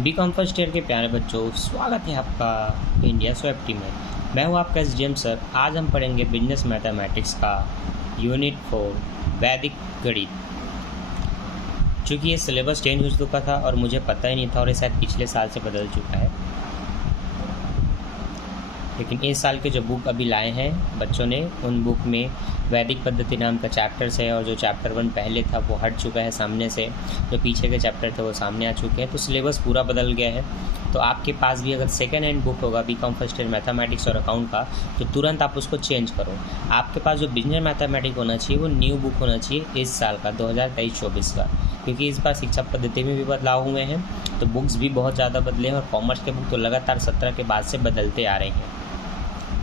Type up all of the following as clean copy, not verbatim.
BCom first year के प्यारे बच्चों, स्वागत है आपका इंडिया स्वैप्टी में। मैं हूं आपका एसडीएम सर। आज हम पढ़ेंगे बिजनेस मैथमेटिक्स का यूनिट 4 वैदिक गणित। चूँकि ये सिलेबस चेंज हो चुका था और मुझे पता ही नहीं था और ये शायद पिछले साल से बदल चुका है, लेकिन इस साल के जो बुक अभी लाए हैं बच्चों ने, उन बुक में वैदिक पद्धति नाम का चैप्टर्स है और जो चैप्टर 1 पहले था वो हट चुका है सामने से, जो पीछे के चैप्टर थे वो सामने आ चुके हैं। तो सिलेबस पूरा बदल गया है। तो आपके पास भी अगर सेकेंड हैंड बुक होगा बीकॉम फर्स्ट ईयर मैथमेटिक्स और अकाउंट का, तो तुरंत आप उसको चेंज करो। आपके पास जो बिजनेस मैथमेटिक्स होना चाहिए वो न्यू बुक होना चाहिए इस साल का 2023-24 का, क्योंकि इस बार शिक्षा पद्धति में भी बदलाव हुए हैं। तो बुक्स भी बहुत ज़्यादा बदले हैं और कॉमर्स के बुक तो लगातार 17 के बाद से बदलते आ रहे हैं।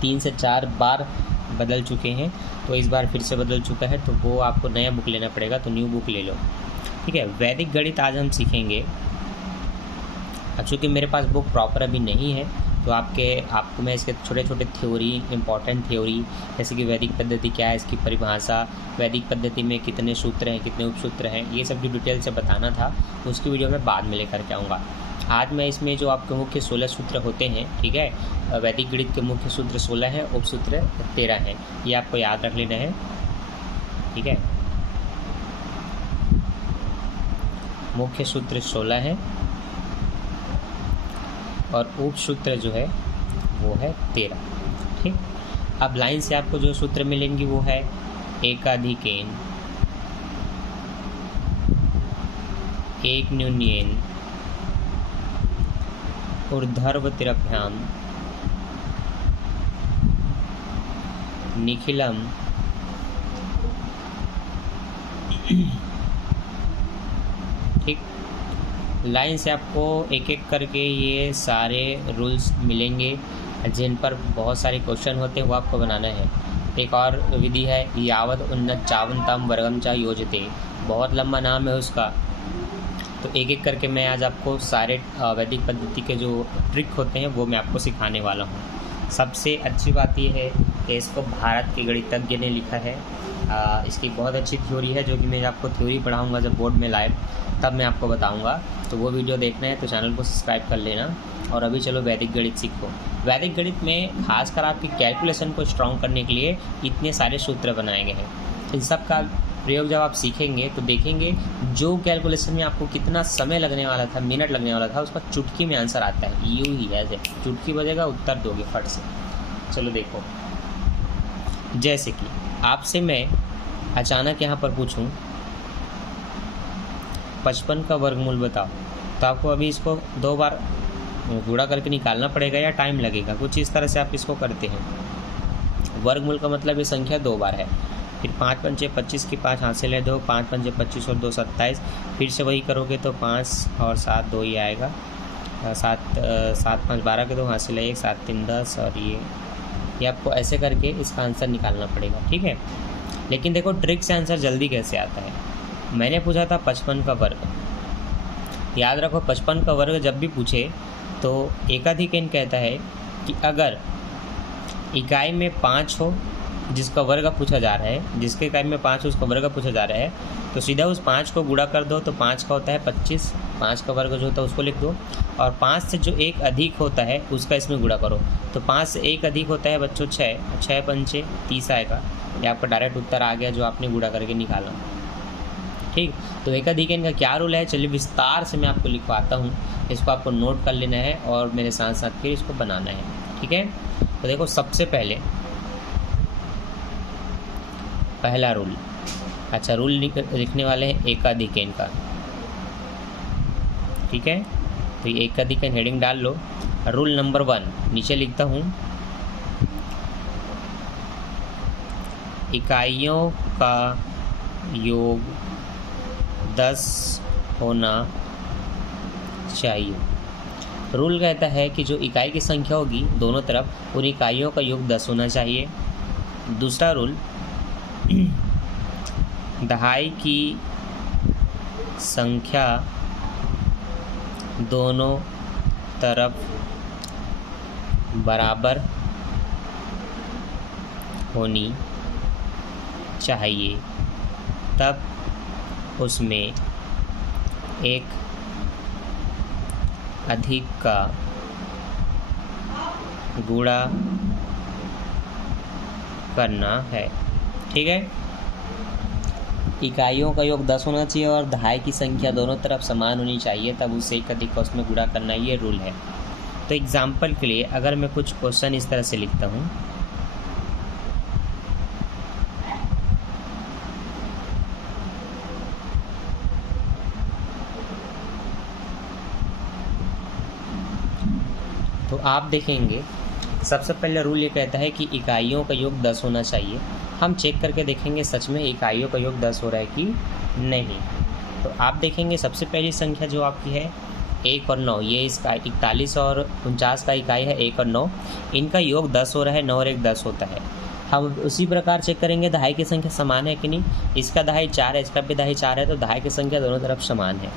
3 से 4 बार बदल चुके हैं, तो इस बार फिर से बदल चुका है, तो वो आपको नया बुक लेना पड़ेगा। तो न्यू बुक ले लो, ठीक है। वैदिक गणित आज हम सीखेंगे। अब चूँकि मेरे पास बुक प्रॉपर अभी नहीं है, तो आपको मैं इसके छोटे छोटे थ्योरी, इंपॉर्टेंट थ्योरी, जैसे कि वैदिक पद्धति क्या है, इसकी परिभाषा, वैदिक पद्धति में कितने सूत्र हैं, कितने उपसूत्र हैं, ये सब जो डिटेल से बताना था उसकी वीडियो मैं बाद में लेकर के आऊँगा। आज मैं इसमें जो आपके मुख्य 16 सूत्र होते हैं, ठीक है, वैदिक गणित के मुख्य सूत्र 16 हैं, उपसूत्र 13 हैं, ये आपको याद रख लेना है, ठीक है। मुख्य सूत्र 16 हैं और उपसूत्र जो है वो है 13, ठीक। अब लाइन से आपको जो सूत्र मिलेंगे वो है एकाधिकेन, एक न्यूनयन, ऊर्ध्वतिरभ्याम, निखिलम, ठीक। लाइन से आपको एक एक करके ये सारे रूल्स मिलेंगे जिन पर बहुत सारे क्वेश्चन होते हैं, वो आपको बनाना है। एक और विधि है यावद उन्नत चावंतम वर्गम चा योजते, बहुत लंबा नाम है उसका। तो एक एक करके मैं आज आपको सारे वैदिक पद्धति के जो ट्रिक होते हैं वो मैं आपको सिखाने वाला हूँ। सबसे अच्छी बात यह है कि इसको भारत के गणितज्ञ ने लिखा है। इसकी बहुत अच्छी थ्योरी है, जो कि मैं आपको थ्योरी पढ़ाऊँगा जब बोर्ड में लाइव, तब मैं आपको बताऊँगा। तो वो वीडियो देखना है तो चैनल को सब्सक्राइब कर लेना। और अभी चलो वैदिक गणित सीखो। वैदिक गणित में खासकर आपकी कैलकुलेशन को स्ट्रॉन्ग करने के लिए इतने सारे सूत्र बनाए गए हैं। इन सब का प्रयोग जब आप सीखेंगे तो देखेंगे जो कैलकुलेशन में आपको कितना समय लगने वाला था, मिनट लगने वाला था, उसका चुटकी में आंसर आता है। यूँ ही ऐसे चुटकी बजेगा, उत्तर दोगे फट से। चलो देखो, जैसे कि आपसे मैं अचानक यहाँ पर पूछूं 55 का वर्गमूल बताओ, तो आपको अभी इसको 2 बार गुणा करके निकालना पड़ेगा या टाइम लगेगा। कुछ इस तरह से आप इसको करते हैं। वर्गमूल का मतलब ये संख्या 2 बार है। फिर 5 पंचे 25 की 5 हासिल है 2, 5 पंचे 25 और 2 27। फिर से वही करोगे तो 5 और 7 2 ही आएगा। 7 5 12 के 2 हासिल है 1, 7 3 10। और ये आपको ऐसे करके इसका आंसर निकालना पड़ेगा, ठीक है। लेकिन देखो ट्रिक से आंसर जल्दी कैसे आता है। मैंने पूछा था 55 का वर्ग। याद रखो 55 का वर्ग जब भी पूछे तो एकाधिकेन कहता है कि अगर इकाई में 5 हो जिसका वर्ग पूछा जा रहा है, जिसके इकाई में 5 हो उसका वर्ग पूछा जा रहा है, तो सीधा उस 5 को गुणा कर दो। तो 5 का होता है 25, 5 का वर्ग जो होता है उसको लिख दो, और 5 से जो एक अधिक होता है उसका इसमें गुणा करो। तो 5 से एक अधिक होता है बच्चों 6, 6 पंचे 30 आएगा। ये आपका डायरेक्ट उत्तर आ गया जो आपने गुणा करके निकाला, ठीक। तो एकाधिकेन का क्या रूल है, चलिए विस्तार से मैं आपको लिखवाता हूँ। इसको आपको नोट कर लेना है और मेरे साथ साथ फिर इसको बनाना है, ठीक है। तो देखो सबसे पहला रूल, अच्छा रूल लिखने वाले हैं एकाधिकेन का, ठीक है। तो ये एकाधिकेन हेडिंग डाल लो। रूल नंबर 1 नीचे लिखता हूँ, इकाइयों का योग 10 होना चाहिए। रूल कहता है कि जो इकाई की संख्या होगी दोनों तरफ, उन इकाइयों का योग 10 होना चाहिए। दूसरा रूल, दहाई की संख्या दोनों तरफ बराबर होनी चाहिए, तब उसमें एक अधिक का गुणा करना है। ठीक है, इकाइयों का योग 10 होना चाहिए और दहाई की संख्या दोनों तरफ समान होनी चाहिए, तब उससे एक अधिक का उसमें गुणा करना, ये रूल है। तो एग्जाम्पल के लिए अगर मैं कुछ क्वेश्चन इस तरह से लिखता हूँ, तो आप देखेंगे सबसे पहले रूल ये कहता है कि इकाइयों का योग 10 होना चाहिए। हम चेक करके देखेंगे सच में इकाइयों का योग 10 हो रहा है कि नहीं। तो आप देखेंगे सबसे पहली संख्या जो आपकी है 1 और 9, ये इसका 41 और 49 का इकाई है 1 और 9, इनका योग 10 हो रहा है। 9 और 1 10 होता है। हम उसी प्रकार चेक करेंगे दहाई की संख्या समान है कि नहीं। इसका दहाई 4 है, इसका भी दहाई 4 है, तो दहाई की संख्या दोनों तरफ समान है।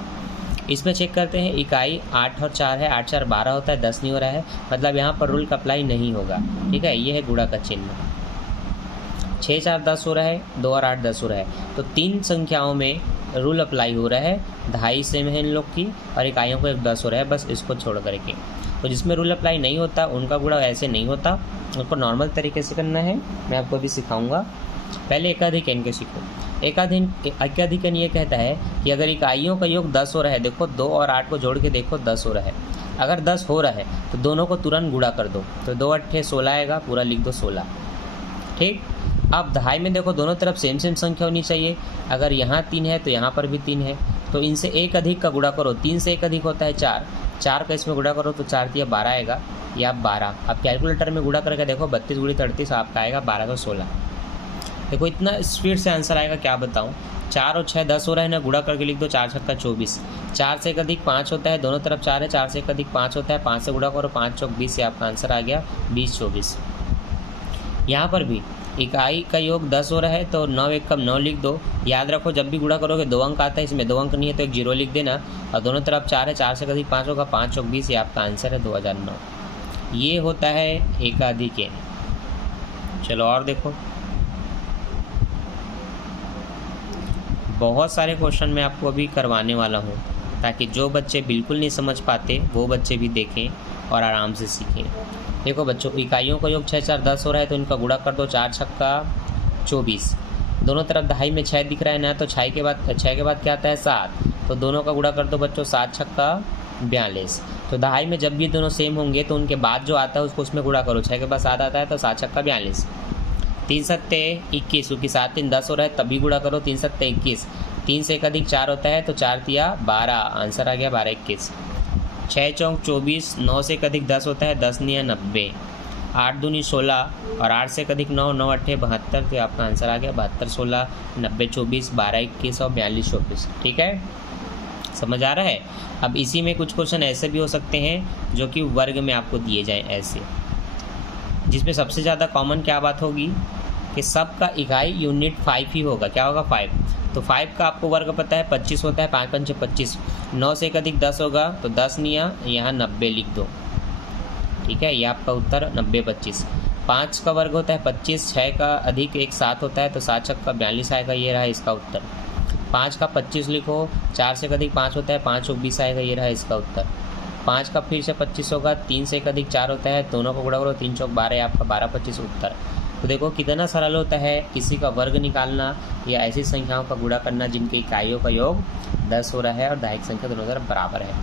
इसमें चेक करते हैं इकाई 8 और 4 है, 8 4 12 होता है, 10 नहीं हो रहा है, मतलब यहाँ पर रूल का अप्लाई नहीं होगा। ठीक है, ये है गुणा का चिन्ह। 6 4 10 हो रहा है, 2 और 8 10 हो रहा है, तो 3 संख्याओं में रूल अप्लाई हो रहा है। दहाई सेम है इन लोग की और इकाइयों को 1 10 हो रहा है, बस इसको छोड़ करके। तो जिसमें रूल अप्लाई नहीं होता उनका गुणा ऐसे नहीं होता, उनको नॉर्मल तरीके से करना है। मैं आपको अभी सिखाऊंगा। पहले एकाधिकन के सीखो। एकाधिकन ये कहता है कि अगर इकाइयों का योग 10 हो रहा है, देखो 2 और 8 को जोड़ के देखो 10 हो रहा है। अगर 10 हो रहा है तो दोनों को तुरंत गुणा कर दो, तो 2 8 16 आएगा, पूरा लिख दो 16। ठीक, अब दहाई में देखो दोनों तरफ सेम संख्या होनी चाहिए। अगर यहाँ 3 है तो यहाँ पर भी 3 है, तो इनसे एक अधिक का गुणा करो। 3 से एक अधिक होता है 4, 4 का इसमें गुणा करो तो 4 3 12 आएगा, या 12। अब कैलकुलेटर में गुणा करके देखो 32 गुणी 38 आपका आएगा 1216। देखो इतना स्पीड से आंसर आएगा, क्या बताऊँ। 4 और 6 10 हो रहा है ना, गुणा करके लिख दो, 4 छक्का 24। 4 से एक अधिक 5 होता है, दोनों तरफ 4 है, 4 से एक अधिक 5 होता है, 5 से गुणा करो, 5 चौक 20 से आपका आंसर आ गया 20 24। यहाँ पर भी इकाई का योग 10 हो रहा है, तो 9 1 कम 9 लिख दो। याद रखो जब भी गुणा करोगे 2 अंक आता है, इसमें 2 अंक नहीं है तो एक 0 लिख देना, और दोनों तरफ 4 है, 4 से अधिक 5 होगा, 5 चौक 20, ये आपका आंसर है 2009। ये होता है एकाधिकन। चलो और देखो, बहुत सारे क्वेश्चन मैं आपको अभी करवाने वाला हूँ, ताकि जो बच्चे बिल्कुल नहीं समझ पाते वो बच्चे भी देखें और आराम से सीखें। देखो बच्चों, इकाइयों का योग 6 4 10 हो रहा है, तो इनका गुणा कर दो, 4 छक्का 24। दोनों तरफ दहाई में 6 दिख रहा है ना, तो 6 के बाद क्या आता है 7, तो दोनों का गुणा कर दो बच्चों, 7 छक्का 42। तो दहाई में जब भी दोनों सेम होंगे तो उनके बाद जो आता है उसको उसमें गुणा करो। 6 के बाद 7 आता है तो 7 छक्का 42। 3 सत्ते 21, क्योंकि 7 3 10 हो रहा है, तभी गुणा करो, 3 सत्ते 21। 3 से एक अधिक 4 होता है, तो 4 तिया 12, आंसर आ गया 12 21। 6 चौक 24, 9 से एक अधिक 10 होता है, 10 निया 90, 8 दूनी 16, और 8 से एक अधिक 9, 9 8 72, तो आपका आंसर आ गया 72 16, 90 24, 12 21 और 42 24। ठीक है, समझ आ रहा है। अब इसी में कुछ क्वेश्चन ऐसे भी हो सकते हैं जो कि वर्ग में आपको दिए जाएँ ऐसे, जिसमें सबसे ज़्यादा कॉमन क्या बात होगी कि सबका इकाई यूनिट 5 ही होगा। क्या होगा 5, तो 5 का आपको वर्ग पता है 25 होता है, 5 5 25। 9 से एक अधिक 10 होगा, तो 10 निया यहाँ 90 लिख दो। ठीक है, ये आपका उत्तर 90 25। 5 का वर्ग होता है 25, 6 का अधिक 1 7 होता है, तो 7 छक्का 42 आएगा, ये रहा इसका उत्तर। 5 का 25 लिखो, 4 से एक अधिक 5 होता है, 5 चौक 20 आएगा, ये रहा इसका उत्तर। 5 का फिर से 25 होगा, 3 से एक अधिक 4 होता है, दोनों को गुणा करो, 3 चौक 12, आपका 12 25 उत्तर। तो देखो कितना सरल होता है किसी का वर्ग निकालना या ऐसी संख्याओं का गुणा करना जिनकी इकाइयों का योग 10 हो रहा है और दहाई की संख्या दोनों तरफ बराबर है।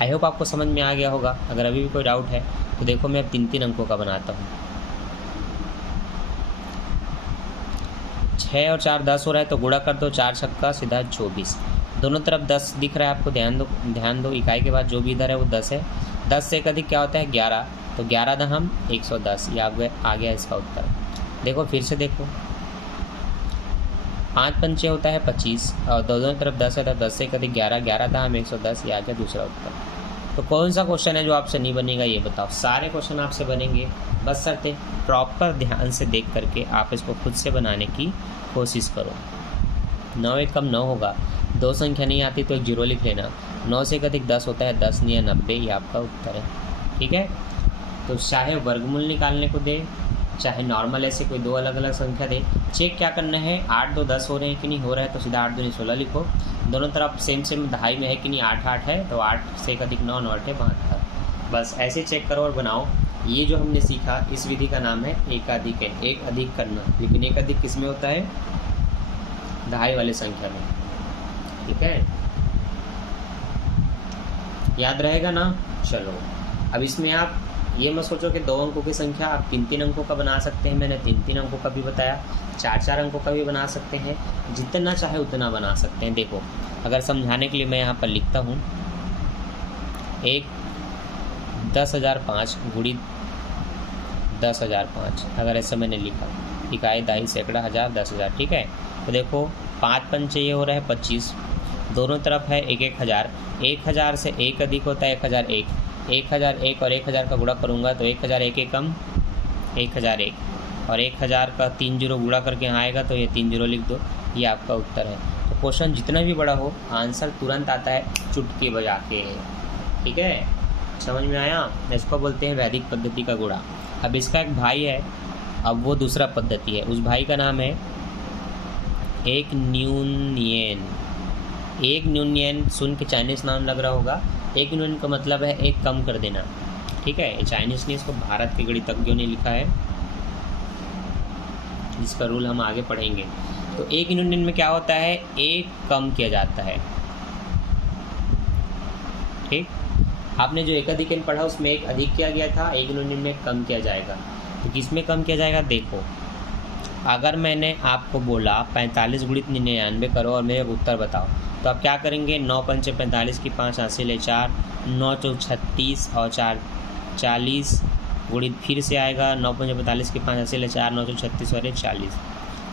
आई होप आपको समझ में आ गया होगा। अगर अभी भी कोई डाउट है तो देखो मैं अब 3 अंकों का बनाता हूँ। 6 और 4 10 हो रहा है, तो गुणा कर दो, 4 छक्का सीधा 24। दोनों तरफ 10 दिख रहा है आपको, ध्यान दो, इकाई के बाद जो भी इधर है वो 10 है। 10 से एक अधिक क्या होता है 11, तो 11 दहम 110, ये आ गया इसका उत्तर। देखो फिर से देखो, 5 पंचे होता है 25, और दोनों तरफ 10 है, तो 10 से एक अधिक 11, 11 दहम 110, ये आ गया दूसरा उत्तर। तो कौन सा क्वेश्चन है जो आपसे नहीं बनेगा ये बताओ। सारे क्वेश्चन आपसे बनेंगे, बस शर्तें प्रॉपर ध्यान से देख करके आप इसको खुद से बनाने की कोशिश करो। 9 1 कम 9 होगा, 2 संख्या नहीं आती तो एक 0 लिख लेना। 9 से एक अधिक 10 होता है, 10 निया 90, ये आपका उत्तर है। ठीक है, तो चाहे वर्गमूल निकालने को दे चाहे नॉर्मल ऐसे कोई दो अलग अलग संख्या दे, चेक क्या करना है, 8 2 10 हो रहे हैं कि नहीं, हो रहा है तो सीधा 8 दूनी 16 लिखो। दोनों तरफ सेम सेम दहाई में है कि नहीं, 8 8 है तो 8 से 1 अधिक 9 9 8 72। बस ऐसे चेक करो और बनाओ। ये जो हमने सीखा इस विधि का नाम है एकाधिक है, एक अधिक करना। लेकिन एक अधिक किस में होता है, दहाई वाले संख्या में। ठीक है, याद रहेगा ना। चलो अब इसमें आप ये मत सोचो कि 2 अंकों की संख्या आप 3 3 अंकों का बना सकते हैं। मैंने 3 3 अंकों का भी बताया, 4 4 अंकों का भी बना सकते हैं, जितना चाहे उतना बना सकते हैं। देखो अगर समझाने के लिए मैं यहाँ पर लिखता हूँ, एक 10,005 गुणित 10,005, अगर ऐसा मैंने लिखा, इकाई दहाई सैकड़ा हज़ार 10,000। ठीक है, तो देखो 5 पंचे ये हो रहा है 25, दोनों तरफ है 1 1 हज़ार। 1,000 से 1 अधिक होता है 1,001। 1,001 और 1,000 का गुणा करूँगा तो 1,001 कम 1,001, और 1,000 का 3 जीरो गुणा करके यहाँ आएगा तो ये 3 जीरो लिख दो, ये आपका उत्तर है। तो क्वेश्चन जितना भी बड़ा हो आंसर तुरंत आता है चुटकी बजा के। ठीक है, समझ में आया। इसको बोलते हैं वैदिक पद्धति का गुणा। अब इसका एक भाई है, अब वो दूसरा पद्धति है, उस भाई का नाम है एक न्यूनयन। एक न्यूनयन सुन के चाइनीज़ नाम लग रहा होगा। एक न्यूनयन का मतलब है एक कम कर देना। ठीक है, चाइनीज़ ने इसको भारत के गणितज्ञों ने लिखा है, जिसका रूल हम आगे पढ़ेंगे। तो एक न्यूनयन में क्या होता है, एक कम किया जाता है। ठीक, आपने जो एक अधिक पढ़ा उसमें एक अधिक किया गया था, एक न्यूनयन में कम किया जाएगा। तो किस में कम किया जाएगा, देखो अगर मैंने आपको बोला 45 गुणित 99 करो और मेरे उत्तर बताओ, तो आप क्या करेंगे, 9 पंचे 45 की 5 हासिल है 4, 9 चौक 36 और 4 40 गुणित फिर से आएगा 9 पंचे 45 की 5 हासिल है 4, 9 चौक 36 और 40।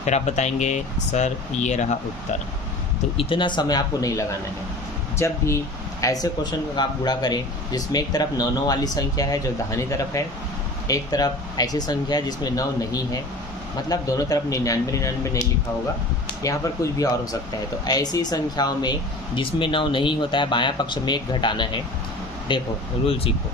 फिर आप बताएंगे सर ये रहा उत्तर। तो इतना समय आपको नहीं लगाना है। जब भी ऐसे क्वेश्चन का आप गुणा करें जिसमें एक तरफ 9 9 वाली संख्या है जो दाहिनी तरफ है, एक तरफ ऐसी संख्या है जिसमें 9 नहीं है, मतलब दोनों तरफ 99 99 नहीं लिखा होगा, यहाँ पर कुछ भी और हो सकता है। तो ऐसी संख्याओं में जिसमें 9 नहीं होता है बायां पक्ष में 1 घटाना है। देखो रूल सीखो,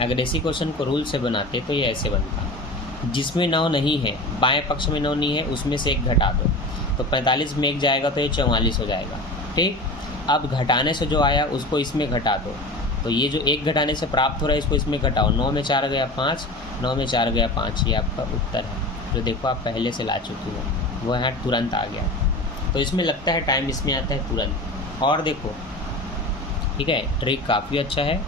अगर इसी क्वेश्चन को रूल से बनाते तो ये ऐसे बनता, जिसमें 9 नहीं है बाएं पक्ष में 9 नहीं है उसमें से 1 घटा दो, तो 45 में 1 जाएगा तो ये 44 हो जाएगा। ठीक, अब घटाने से जो आया उसको इसमें घटा दो, तो ये जो 1 घटाने से प्राप्त हो रहा है इसको इसमें घटाओ, 9 में 4 गया 5, 9 में 4 गया 5, ये आपका उत्तर है। जो देखो आप पहले से ला चुकी हो, वो यहाँ तुरंत आ गया। तो इसमें लगता है टाइम, इसमें आता है तुरंत। और देखो ठीक है, ट्रिक काफ़ी अच्छा है।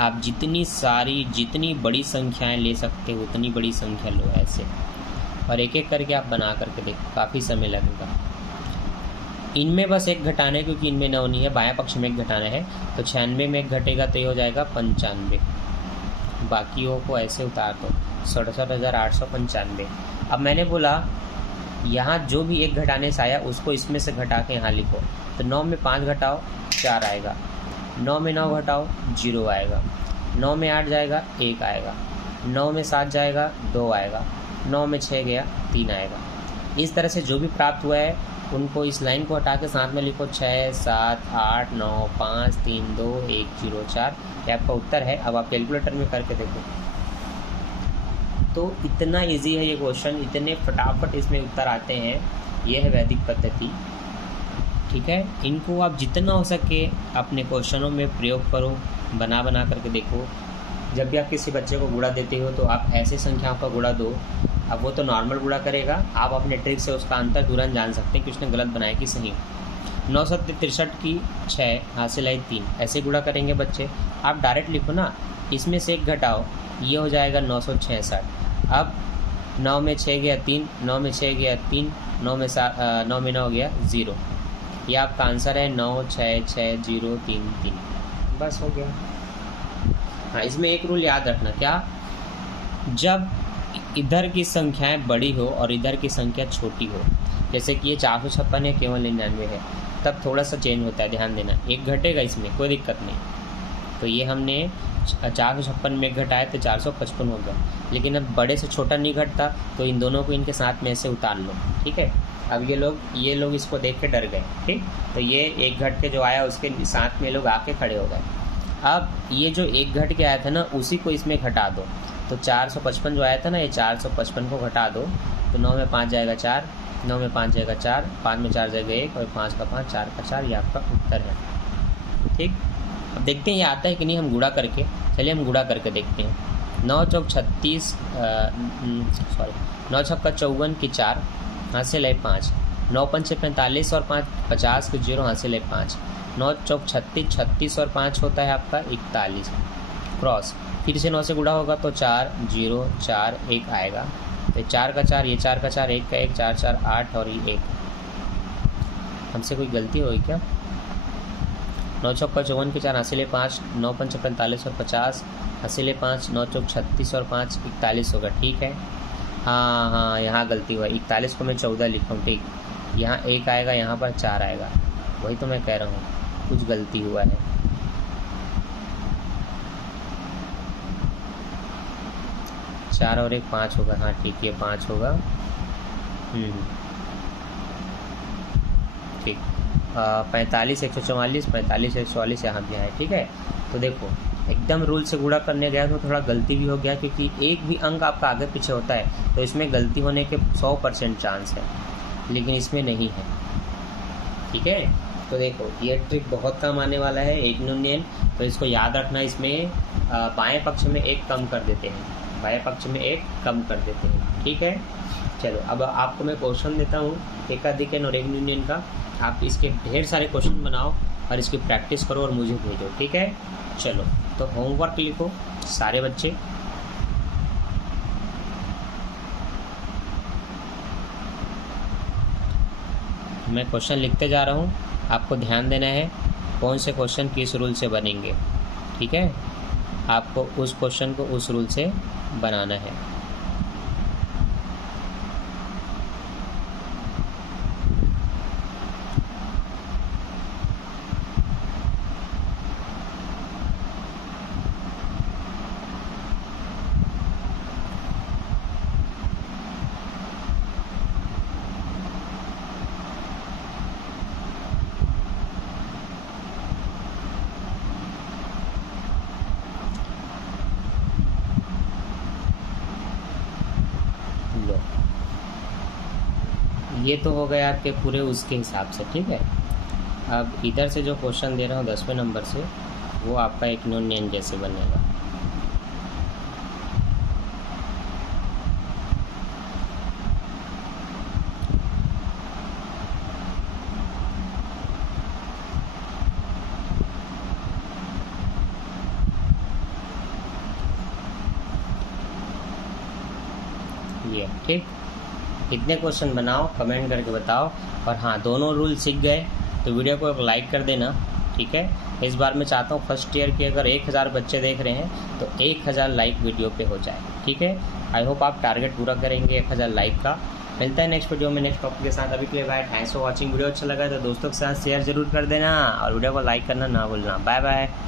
आप जितनी बड़ी संख्याएं ले सकते हो उतनी बड़ी संख्या लो ऐसे, और एक एक करके आप बना करके देखो, काफ़ी समय लगेगा। इनमें बस 1 घटाना है क्योंकि इनमें 9 नहीं है, बाएं पक्ष में 1 घटाना है, तो 96 में 1 घटेगा तो ये हो जाएगा 95। बाकियों को ऐसे उतार दो, 67,895। अब मैंने बोला यहाँ जो भी 1 घटाने से आया उसको इसमें से घटा के यहाँ लिखो, तो 9 में 5 घटाओ 4 आएगा, 9 में 9 घटाओ 0 आएगा, 9 में 8 जाएगा 1 आएगा, 9 में 7 जाएगा 2 आएगा, 9 में 6 गया 3 आएगा। इस तरह से जो भी प्राप्त हुआ है उनको इस लाइन को हटा के साथ में लिखो, 6 7 8 9 5 3 2 1 0 4, ये आपका उत्तर है। अब आप कैलकुलेटर में करके देखो। तो इतना इजी है ये क्वेश्चन, इतने फटाफट इसमें उत्तर आते हैं। ये है वैदिक पद्धति। ठीक है, इनको आप जितना हो सके अपने क्वेश्चनों में प्रयोग करो, बना करके देखो। जब भी आप किसी बच्चे को गुणा देते हो तो आप ऐसे संख्याओं का गुणा दो। अब वो तो नॉर्मल गुणा करेगा, आप अपने ट्रिक से उसका अंतर तुरंत जान सकते हैं कि उसने गलत बनाया कि सही। 963 की 6 हासिल है 3, ऐसे गुणा करेंगे बच्चे। आप डायरेक्ट लिखो ना, इसमें से 1 घटाओ, ये हो जाएगा 966। अब 9 में 6 गया 3, 9 में 6 गया 3, 9 में 9 गया 0। ये आपका आंसर है 9 6 6 0 3 3। बस हो गया। हाँ, इसमें एक रूल याद रखना, क्या, जब इधर की संख्याएं बड़ी हो और इधर की संख्या छोटी हो, जैसे कि ये 456 है केवल 99 है, तब थोड़ा सा चेंज होता है, ध्यान देना। 1 घटेगा इसमें, कोई दिक्कत नहीं। तो ये हमने 456 में घटाया तो 455 हो गया, लेकिन अब बड़े से छोटा नहीं घटता, तो इन दोनों को इनके साथ में ऐसे उतार लो। ठीक है, अब ये लोग इसको देख के डर गए। ठीक, तो ये 1 घट के जो आया उसके साथ में लोग आके खड़े हो गए। अब ये जो 1 घट के आया था ना, उसी को इसमें घटा दो, तो 455 जो आया था ना, ये 455 को घटा दो तो 9 में 5 जाएगा 4, 9 में 5 जाएगा 4, 5 में 4 जाएगा 1 और 5 का 5, 4 का 4, ये आपका उत्तर है। ठीक, अब देखते हैं ये आता है कि नहीं, हम गुणा करके, चलिए हम गुणा करके देखते हैं। 9 चौक 36, 9 छक्का 54 की 4, हासिल है 5, 9 पंचे 45 और 5 50 के 0, हासिल है 5, 9 चौक 36, 36 और 5 होता है आपका 41, क्रॉस, फिर से 9 से गुणा होगा तो 4 0 4 1 आएगा, तो 4 का 4, ये 4 का 4, 1 का 1, 4 4 8 और ये 1। हमसे कोई गलती होगी क्या? 9 चौका 54 की 4, हासिल 5, 9 पंच 45 और 50, हासिल 5, 9 चौक 36 और 5 41 होगा। ठीक है, हाँ, यहाँ गलती हुआ, 41 को मैं 14 लिखा हूँ। ठीक, यहाँ 1 आएगा, यहाँ पर 4 आएगा, वही तो मैं कह रहा हूँ, कुछ गलती हुआ है। चार और 1 5 होगा, हाँ ठीक, ये 5 होगा। ठीक, 45 144, 45 144 यहाँ भी आए। ठीक है, तो देखो एकदम रूल से गुणा करने गया तो थोड़ा गलती भी हो गया, क्योंकि एक भी अंक आपका आगे पीछे होता है तो इसमें गलती होने के 100% चांस है, लेकिन इसमें नहीं है। ठीक है, तो देखो ये ट्रिक बहुत काम आने वाला है, 1 यूनियन, तो इसको याद रखना। इसमें बाएं पक्ष में 1 कम कर देते हैं, बाएं पक्ष में 1 कम कर देते हैं। ठीक है, चलो अब आपको मैं क्वेश्चन देता हूँ एकाधिकन और 1 यूनियन का, आप इसके ढेर सारे क्वेश्चन बनाओ और इसकी प्रैक्टिस करो और मुझे भेजो। ठीक है, चलो तो होमवर्क लिखो सारे बच्चे। मैं क्वेश्चन लिखते जा रहा हूँ, आपको ध्यान देना है कौन से क्वेश्चन किस रूल से बनेंगे। ठीक है, आपको उस क्वेश्चन को उस रूल से बनाना है। ये तो हो गया आपके पूरे उसके हिसाब से। ठीक है, अब इधर से जो क्वेश्चन दे रहा हूँ 10वें नंबर से, वो आपका एक यूनियन जैसे बनेगा। ये ठीक, कितने क्वेश्चन बनाओ कमेंट करके बताओ। और हाँ, दोनों रूल सीख गए तो वीडियो को एक लाइक कर देना। ठीक है, इस बार मैं चाहता हूँ फर्स्ट ईयर के अगर 1000 बच्चे देख रहे हैं तो 1000 लाइक वीडियो पे हो जाए। ठीक है, आई होप आप टारगेट पूरा करेंगे 1000 लाइक का। मिलता है नेक्स्ट वीडियो में नेक्स्ट टॉपिक के साथ। अभी के लिए bye, thanks for watching. Video अच्छा लगा तो दोस्तों के साथ शेयर जरूर कर देना और वीडियो को लाइक करना ना भूलना। Bye bye.